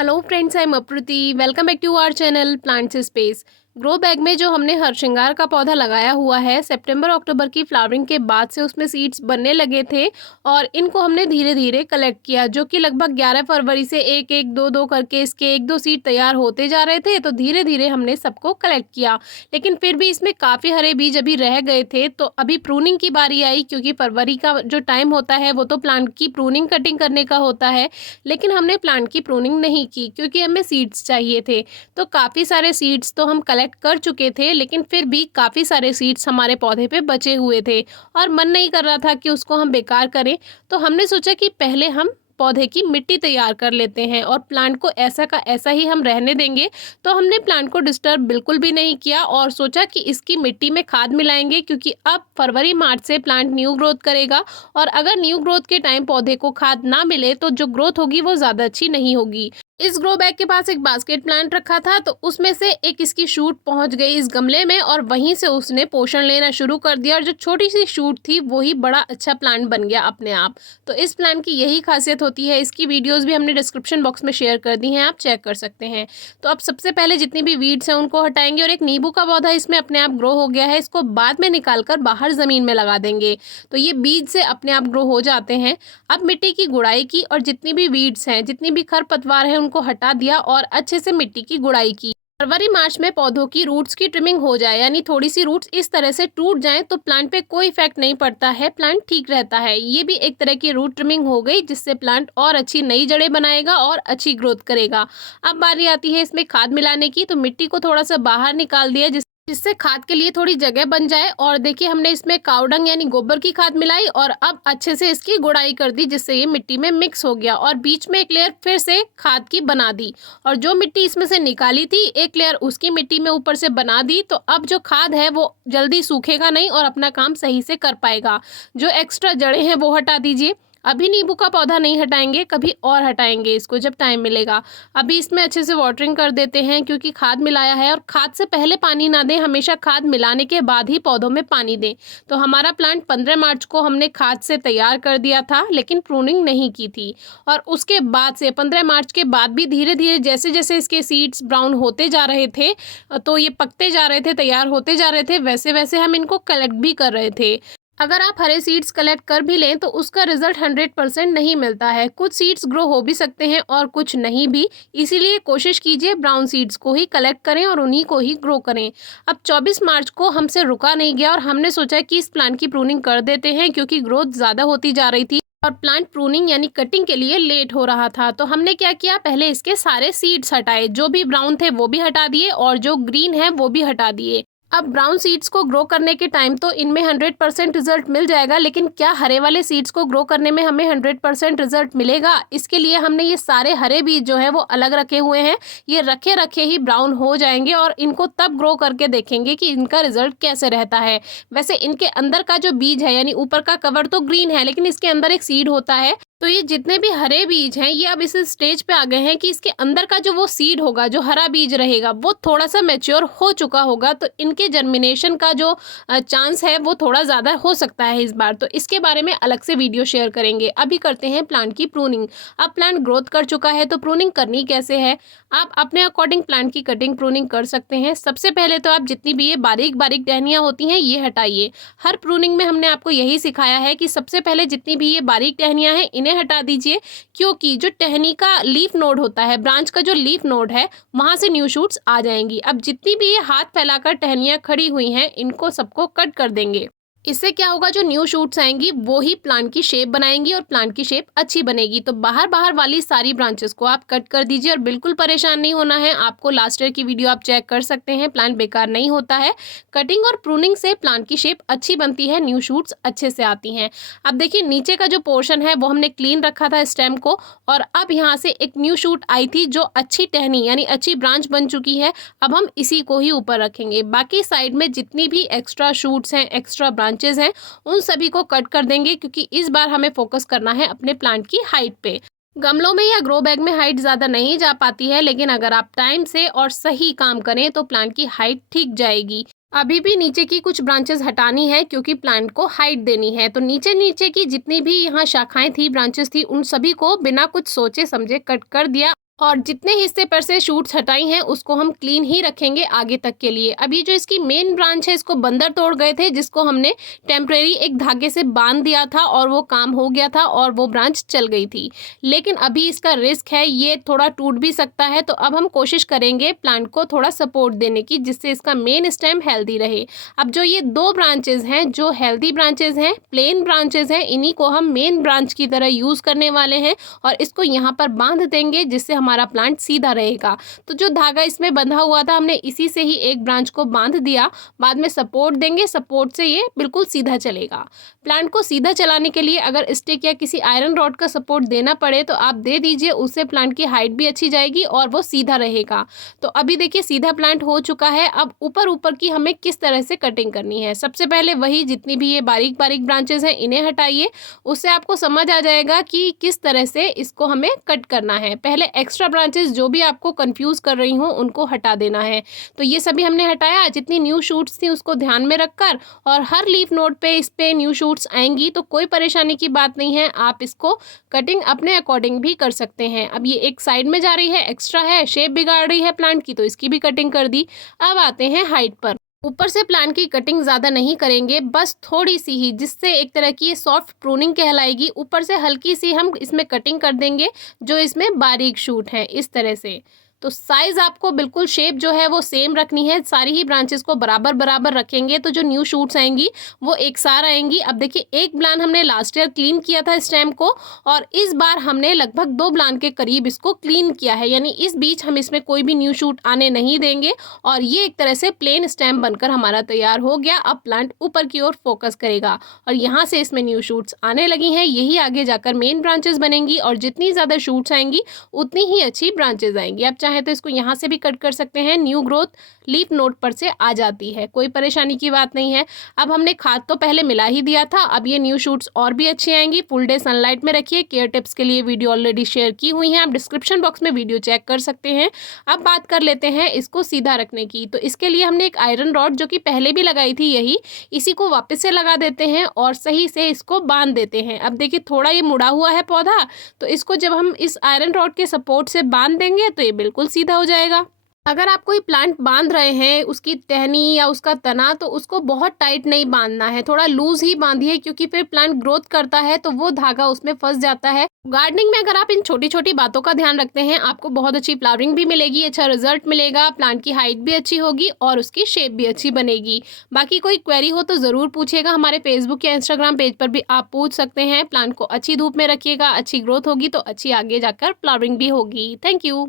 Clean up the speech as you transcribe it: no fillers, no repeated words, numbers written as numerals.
Hello friends, I am Apruti. Welcome back to our channel plants space. Grow bag में जो हमने हरश्रृंगार का पौधा लगाया हुआ है, सितंबर अक्टूबर की फ्लावरिंग के बाद से उसमें सीड्स बनने लगे थे और इनको हमने धीरे धीरे कलेक्ट किया, जो कि लगभग 11 फरवरी से एक एक दो दो करके इसके एक दो सीड तैयार होते जा रहे थे। तो धीरे धीरे हमने सबको कलेक्ट किया, लेकिन फिर भी इसमें काफ़ी हरे बीज अभी रह गए थे। तो अभी प्रूनिंग की बारी आई, क्योंकि फरवरी का जो टाइम होता है वो तो प्लांट की प्रूनिंग कटिंग करने का होता है, लेकिन हमने प्लांट की प्रूनिंग नहीं की क्योंकि हमें सीड्स चाहिए थे। तो काफ़ी सारे सीड्स तो हम कलेक्ट कर चुके थे, लेकिन फिर भी काफ़ी सारे सीड्स हमारे पौधे पे बचे हुए थे और मन नहीं कर रहा था कि उसको हम बेकार करें। तो हमने सोचा कि पहले हम पौधे की मिट्टी तैयार कर लेते हैं और प्लांट को ऐसा का ऐसा ही हम रहने देंगे। तो हमने प्लांट को डिस्टर्ब बिल्कुल भी नहीं किया और सोचा कि इसकी मिट्टी में खाद मिलाएंगे, क्योंकि अब फरवरी मार्च से प्लांट न्यू ग्रोथ करेगा और अगर न्यू ग्रोथ के टाइम पौधे को खाद ना मिले तो जो ग्रोथ होगी वो ज़्यादा अच्छी नहीं होगी। इस ग्रो बैग के पास एक बास्केट प्लांट रखा था, तो उसमें से एक इसकी शूट पहुंच गई इस गमले में और वहीं से उसने पोषण लेना शुरू कर दिया और जो छोटी सी शूट थी वही बड़ा अच्छा प्लांट बन गया अपने आप। तो इस प्लांट की यही खासियत होती है। इसकी वीडियोस भी हमने डिस्क्रिप्शन बॉक्स में शेयर कर दी हैं, आप चेक कर सकते हैं। तो अब सबसे पहले जितनी भी वीड्स हैं उनको हटाएंगे और एक नींबू का पौधा इसमें अपने आप ग्रो हो गया है, इसको बाद में निकाल कर बाहर ज़मीन में लगा देंगे। तो ये बीज से अपने आप ग्रो हो जाते हैं। अब मिट्टी की गुड़ाई की और जितनी भी वीड्स हैं, जितनी भी खरपतवार है, उनको हटा दिया और अच्छे से मिट्टी की गुड़ाई की। फरवरी मार्च में पौधों की रूट्स की ट्रिमिंग हो जाए, यानी थोड़ी सी रूट्स इस तरह से टूट जाएं तो प्लांट पे कोई इफेक्ट नहीं पड़ता है, प्लांट ठीक रहता है। ये भी एक तरह की रूट ट्रिमिंग हो गई, जिससे प्लांट और अच्छी नई जड़ें बनाएगा और अच्छी ग्रोथ करेगा। अब बारी आती है इसमें खाद मिलाने की। तो मिट्टी को थोड़ा सा बाहर निकाल दिया जिससे खाद के लिए थोड़ी जगह बन जाए। और देखिए, हमने इसमें कावडंग यानी गोबर की खाद मिलाई और अब अच्छे से इसकी गुड़ाई कर दी, जिससे ये मिट्टी में मिक्स हो गया और बीच में एक लेयर फिर से खाद की बना दी और जो मिट्टी इसमें से निकाली थी एक लेयर उसकी मिट्टी में ऊपर से बना दी। तो अब जो खाद है वो जल्दी सूखेगा नहीं और अपना काम सही से कर पाएगा। जो एक्स्ट्रा जड़ें हैं वो हटा दीजिए। अभी नींबू का पौधा नहीं हटाएंगे, कभी और हटाएंगे इसको जब टाइम मिलेगा। अभी इसमें अच्छे से वाटरिंग कर देते हैं, क्योंकि खाद मिलाया है और खाद से पहले पानी ना दें, हमेशा खाद मिलाने के बाद ही पौधों में पानी दें। तो हमारा प्लांट 15 मार्च को हमने खाद से तैयार कर दिया था, लेकिन प्रूनिंग नहीं की थी। और उसके बाद से 15 मार्च के बाद भी धीरे धीरे जैसे जैसे इसके सीड्स ब्राउन होते जा रहे थे, तो ये पकते जा रहे थे, तैयार होते जा रहे थे, वैसे वैसे हम इनको कलेक्ट भी कर रहे थे। अगर आप हरे सीड्स कलेक्ट कर भी लें तो उसका रिजल्ट 100% नहीं मिलता है। कुछ सीड्स ग्रो हो भी सकते हैं और कुछ नहीं भी, इसीलिए कोशिश कीजिए ब्राउन सीड्स को ही कलेक्ट करें और उन्हीं को ही ग्रो करें। अब 24 मार्च को हमसे रुका नहीं गया और हमने सोचा कि इस प्लांट की प्रूनिंग कर देते हैं, क्योंकि ग्रोथ ज़्यादा होती जा रही थी और प्लांट प्रूनिंग यानी कटिंग के लिए लेट हो रहा था। तो हमने क्या किया, पहले इसके सारे सीड्स हटाए, जो भी ब्राउन थे वो भी हटा दिए और जो ग्रीन है वो भी हटा दिए। अब ब्राउन सीड्स को ग्रो करने के टाइम तो इनमें 100% रिजल्ट मिल जाएगा, लेकिन क्या हरे वाले सीड्स को ग्रो करने में हमें 100% रिजल्ट मिलेगा? इसके लिए हमने ये सारे हरे बीज जो है वो अलग रखे हुए हैं। ये रखे रखे ही ब्राउन हो जाएंगे और इनको तब ग्रो करके देखेंगे कि इनका रिजल्ट कैसे रहता है। वैसे इनके अंदर का जो बीज है, यानी ऊपर का कवर तो ग्रीन है, लेकिन इसके अंदर एक सीड होता है। तो ये जितने भी हरे बीज हैं ये अब इस स्टेज पे आ गए हैं कि इसके अंदर का जो वो सीड होगा, जो हरा बीज रहेगा, वो थोड़ा सा मैच्योर हो चुका होगा। तो इनके जर्मिनेशन का जो चांस है वो थोड़ा ज़्यादा हो सकता है इस बार। तो इसके बारे में अलग से वीडियो शेयर करेंगे। अभी करते हैं प्लांट की प्रूनिंग। अब प्लांट ग्रोथ कर चुका है तो प्रूनिंग करनी कैसे है, आप अपने अकॉर्डिंग प्लांट की कटिंग प्रूनिंग कर सकते हैं। सबसे पहले तो आप जितनी भी ये बारीक बारीक टहनियाँ होती हैं ये हटाइए। हर प्रूनिंग में हमने आपको यही सिखाया है कि सबसे पहले जितनी भी ये बारीक टहनियाँ हैं इन्हें हटा दीजिए, क्योंकि जो टहनी का लीफ नोड होता है, ब्रांच का जो लीफ नोड है, वहां से न्यू शूट्स आ जाएंगी। अब जितनी भी ये हाथ फैलाकर टहनियां खड़ी हुई हैं इनको सबको कट कर देंगे। इससे क्या होगा, जो न्यू शूट्स आएंगी वो ही प्लांट की शेप बनाएंगी और प्लांट की शेप अच्छी बनेगी। तो बाहर बाहर वाली सारी ब्रांचेस को आप कट कर दीजिए और बिल्कुल परेशान नहीं होना है आपको। लास्ट ईयर की वीडियो आप चेक कर सकते हैं, प्लांट बेकार नहीं होता है। कटिंग और प्रूनिंग से प्लांट की शेप अच्छी बनती है, न्यू शूट्स अच्छे से आती हैं। अब देखिए, नीचे का जो पोर्शन है वो हमने क्लीन रखा था स्टेम को, और अब यहाँ से एक न्यू शूट आई थी जो अच्छी टहनी यानी अच्छी ब्रांच बन चुकी है। अब हम इसी को ही ऊपर रखेंगे। बाकी साइड में जितनी भी एक्स्ट्रा शूट्स हैं, एक्स्ट्रा ब्रांचेस हैं, उन सभी को कट कर देंगे, क्योंकि इस बार हमें फोकस करना है अपने प्लांट की हाइट पे। गमलों में या ग्रो बैग में हाइट ज़्यादा नहीं जा पाती है, लेकिन अगर आप टाइम से और सही काम करें तो प्लांट की हाइट ठीक जाएगी। अभी भी नीचे की कुछ ब्रांचेस हटानी है, क्योंकि प्लांट को हाइट देनी है। तो नीचे नीचे की जितनी भी यहाँ शाखाएं थी, ब्रांचेस थी, उन सभी को बिना कुछ सोचे समझे कट कर दिया और जितने हिस्से पर से शूट्स हटाई हैं उसको हम क्लीन ही रखेंगे आगे तक के लिए। अब ये जो इसकी मेन ब्रांच है इसको बंदर तोड़ गए थे, जिसको हमने टेम्परेरी एक धागे से बांध दिया था और वो काम हो गया था और वो ब्रांच चल गई थी। लेकिन अभी इसका रिस्क है, ये थोड़ा टूट भी सकता है, तो अब हम कोशिश करेंगे प्लांट को थोड़ा सपोर्ट देने की, जिससे इसका मेन स्टेम हेल्दी रहे। अब जो ये दो ब्रांचेज हैं जो हेल्दी ब्रांचेज हैं, प्लेन ब्रांचेज हैं, इन्हीं को हम मेन ब्रांच की तरह यूज़ करने वाले हैं और इसको यहाँ पर बांध देंगे, जिससे हमारा प्लांट सीधा रहेगा। तो जो धागा इसमें बंधा हुआ था हमने इसी से ही एक ब्रांच को बांध दिया, बाद में सपोर्ट देंगे, सपोर्ट से ये बिल्कुल सीधा चलेगा। प्लांट को सीधा चलाने के लिए अगर स्टिक या किसी आयरन रॉड का सपोर्ट देना पड़े तो आप दे दीजिए, उससे प्लांट की हाइट भी अच्छी जाएगी और वो सीधा रहेगा। तो अभी देखिए सीधा प्लांट हो चुका है। अब ऊपर ऊपर की हमें किस तरह से कटिंग करनी है, सबसे पहले वही जितनी भी ये बारीक बारीक ब्रांचेस हैं इन्हें हटाइए, उससे आपको समझ आ जाएगा कि किस तरह से इसको हमें कट करना है। पहले एक्स्ट्रा ब्रांचेस जो भी आपको कंफ्यूज कर रही हों उनको हटा देना है। तो ये सभी हमने हटाया, जितनी न्यू शूट्स थी उसको ध्यान में रखकर, और हर लीफ नोड पे इस पे न्यू शूट्स आएंगी तो कोई परेशानी की बात नहीं है, आप इसको कटिंग अपने अकॉर्डिंग भी कर सकते हैं। अब ये एक साइड में जा रही है, एक्स्ट्रा है, शेप बिगाड़ रही है प्लांट की, तो इसकी भी कटिंग कर दी। अब आते हैं हाइट पर। ऊपर से प्लांट की कटिंग ज़्यादा नहीं करेंगे, बस थोड़ी सी ही, जिससे एक तरह की सॉफ्ट प्रूनिंग कहलाएगी। ऊपर से हल्की सी हम इसमें कटिंग कर देंगे जो इसमें बारीक शूट है, इस तरह से। तो साइज़ आपको बिल्कुल शेप जो है वो सेम रखनी है, सारी ही ब्रांचेस को बराबर बराबर रखेंगे तो जो न्यू शूट्स आएंगी वो एक सार आएंगी। अब देखिए एक ब्लान हमने लास्ट ईयर क्लीन किया था स्टेम को, और इस बार हमने लगभग 2 ब्लान के करीब इसको क्लीन किया है, यानी इस बीच हम इसमें कोई भी न्यू शूट आने नहीं देंगे और ये एक तरह से प्लेन स्टेम बनकर हमारा तैयार हो गया। अब प्लांट ऊपर की ओर फोकस करेगा और यहाँ से इसमें न्यू शूट्स आने लगी हैं, यही आगे जाकर मेन ब्रांचेस बनेंगी और जितनी ज़्यादा शूट्स आएंगी उतनी ही अच्छी ब्रांचेस आएंगी। अब चाहे तो इसको यहाँ से भी कट कर सकते हैं, न्यू ग्रोथ लीफ नोड पर से आ जाती है, कोई परेशानी की बात नहीं है। अब हमने खाद तो पहले मिला ही दिया था, अब ये न्यू शूट्स और भी अच्छी आएंगी। फुल डे सनलाइट में रखिए। केयर टिप्स के लिए वीडियो ऑलरेडी शेयर की हुई है, आप डिस्क्रिप्शन बॉक्स में वीडियो चेक कर सकते हैं। अब बात कर लेते हैं इसको सीधा रखने की। तो इसके लिए हमने एक आयरन रॉड जो कि पहले भी लगाई थी यही, इसी को वापस से लगा देते हैं और सही से इसको बांध देते हैं। अब देखिए थोड़ा ये मुड़ा हुआ है पौधा, तो इसको जब हम इस आयरन रॉड के सपोर्ट से बांध देंगे तो ये बिल्कुल सीधा हो जाएगा। अगर आप कोई प्लांट बांध रहे हैं, उसकी टहनी या उसका तना, तो उसको बहुत टाइट नहीं बांधना है, थोड़ा लूज ही बांधिए, क्योंकि फिर प्लांट ग्रोथ करता है तो वो धागा उसमें फंस जाता है। गार्डनिंग में अगर आप इन छोटी छोटी बातों का ध्यान रखते हैं आपको बहुत अच्छी फ्लावरिंग भी मिलेगी, अच्छा रिजल्ट मिलेगा, प्लांट की हाइट भी अच्छी होगी और उसकी शेप भी अच्छी बनेगी। बाकी कोई क्वेरी हो तो ज़रूर पूछिएगा, हमारे फेसबुक या इंस्टाग्राम पेज पर भी आप पूछ सकते हैं। प्लांट को अच्छी धूप में रखिएगा, अच्छी ग्रोथ होगी तो अच्छी आगे जाकर फ्लावरिंग भी होगी। Thank you.